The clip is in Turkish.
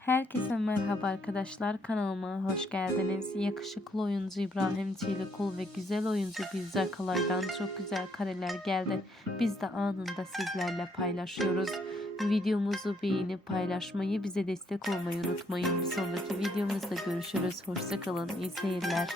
Herkese merhaba arkadaşlar kanalıma hoş geldiniz. Yakışıklı oyuncu İbrahim Çelikul ve güzel oyuncu Gülzar Kalay'dan çok güzel kareler geldi. Biz de anında sizlerle paylaşıyoruz. Videomuzu beğenip paylaşmayı, bize destek olmayı unutmayın. Sonraki videomuzda görüşürüz. Hoşçakalın, iyi seyirler.